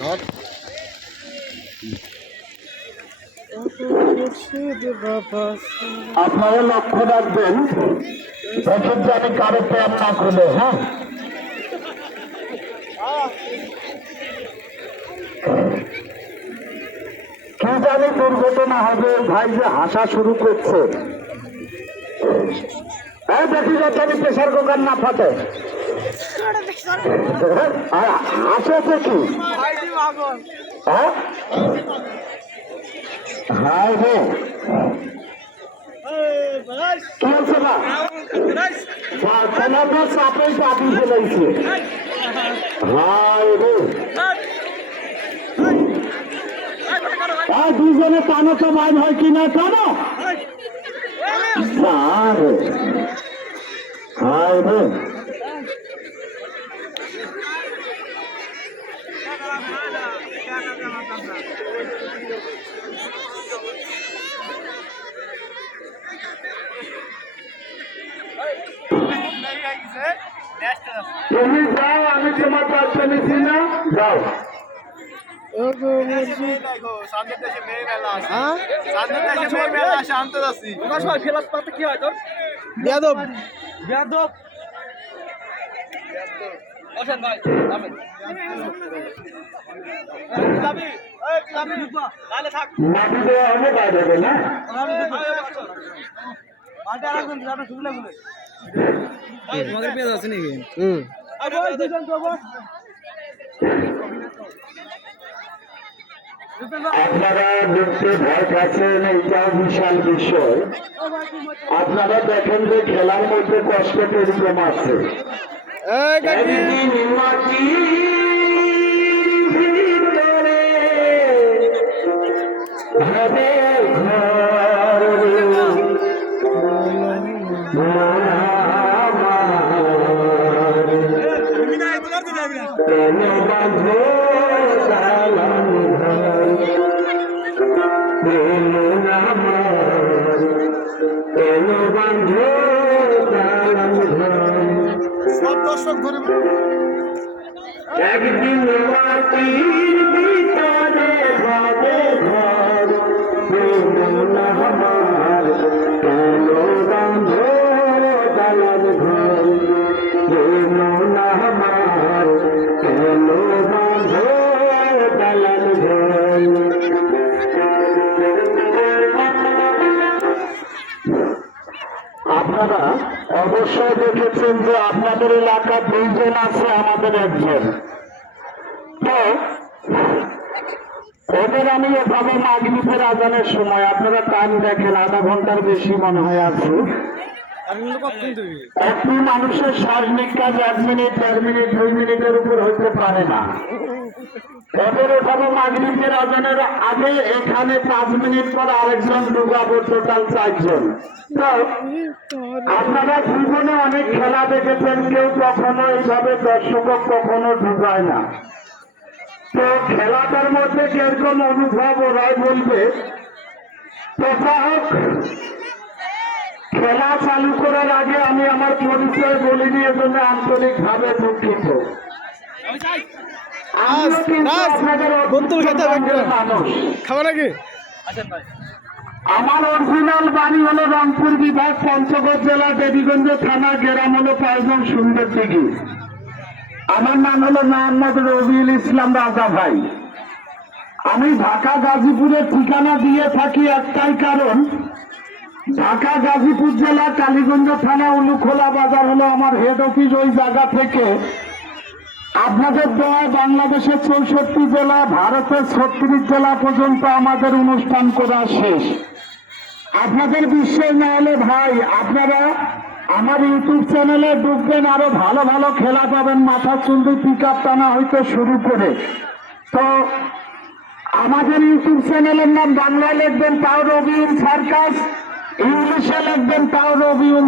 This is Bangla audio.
ধর আপনারা লক্ষ্য রাখবেন ওষুধ জানি কারো প্যান না খুলে। হ্যাঁ, কি জানি দুর্ঘটনা হবে। ভাই যে হাসা শুরু করছে, দেখি যাতে আমি প্রেশার কুকার না ফাটে। হাসেছে কি? হ্যাঁ রে, কি হচ্ছে না? চাপেই চাপি ফেলাইছে। হায় রে, দুজনে কানো তো বাইর হয় কিনা কানো। হায় রে, তুমি যাও, আমি তোমার পাশে নিচ্ছি না, যাও। মাটি দেওয়া হবে বাইরে হবে না। আপনারা দেখতে ভয় পাচ্ছেন, এইটাও বিশাল বিষয়। আপনারা দেখেন যে খেলার মধ্যে কষ্ট কিরকম আছে। সব দর্শক ধরে একদিন মাটির ভিতরে হবে ঘর, আমার কেন বন্ধ দালান ঘর, আমার কেন বন্ধ দালান ঘর। আপনারা অবশ্যই দেখেছেন যে আপনাদের এলাকার 2 জন আছে, আমাদের 1 জন। তো ওদের আমি এভাবে মাগরিবের আজানের সময়, আপনারা টাইম দেখেন, আধা ঘন্টার বেশি মনে হয় আছে। একটি মানুষের শ্বাস নিঃশ্বাস 1 মিনিট 1.5 মিনিট 2 মিনিটের উপর হইতে পারে না। ওদের ওখানে মাগরিবের আজানের আগে এখানে 5 মিনিট পর আরেকজন ঢুকাবো, টোটাল 4 জন। তো আপনারা জীবনে অনেক খেলা দেখেছেন, কেউ কখনো এইভাবে দর্শক কখনো ঢুকায় না। তো খেলাটার মধ্যে কিরকম অনুভব ওরাই বলবে। তো হোক, খেলা চালু করার আগে আমি আমার পরিচয় বলে দিয়ে জন্য আন্তরিকভাবে দুঃখিত। আমার অরিজিনাল বাড়ি হলো রংপুর বিভাগ, পঞ্চগড় জেলা, দেবীগঞ্জ থানা, গ্রাম হলো পাইজন সুন্দর দিঘি। আমার নাম হলো মোহাম্মদ রবিউল ইসলাম রাজা ভাই। আমি ঢাকা গাজীপুরের ঠিকানা দিয়ে থাকি একটাই কারণ, ঢাকা গাজীপুর জেলা, কালীগঞ্জ থানা, উলুখোলা বাজার হলো আমার হেড অফিস। ওই জায়গা থেকে আপনাদের দোয়ায় বাংলাদেশের 64 জেলা, ভারতের 36 জেলা পর্যন্ত আমাদের অনুষ্ঠান করা শেষ। আপনাদের বিশ্বাস না হলে ভাই, আপনারা আমার ইউটিউব চ্যানেলে ঢুকবেন, আরো ভালো ভালো খেলা পাবেন, মাথা চুলদি পিক আপ টানা হইতে শুরু করে। তো আমাদের ইউটিউব চ্যানেলের নাম বাংলায় লিখবেন তাও রবিউল সার্কাস, ইংলিশে লিখবেন তাও রবিউল।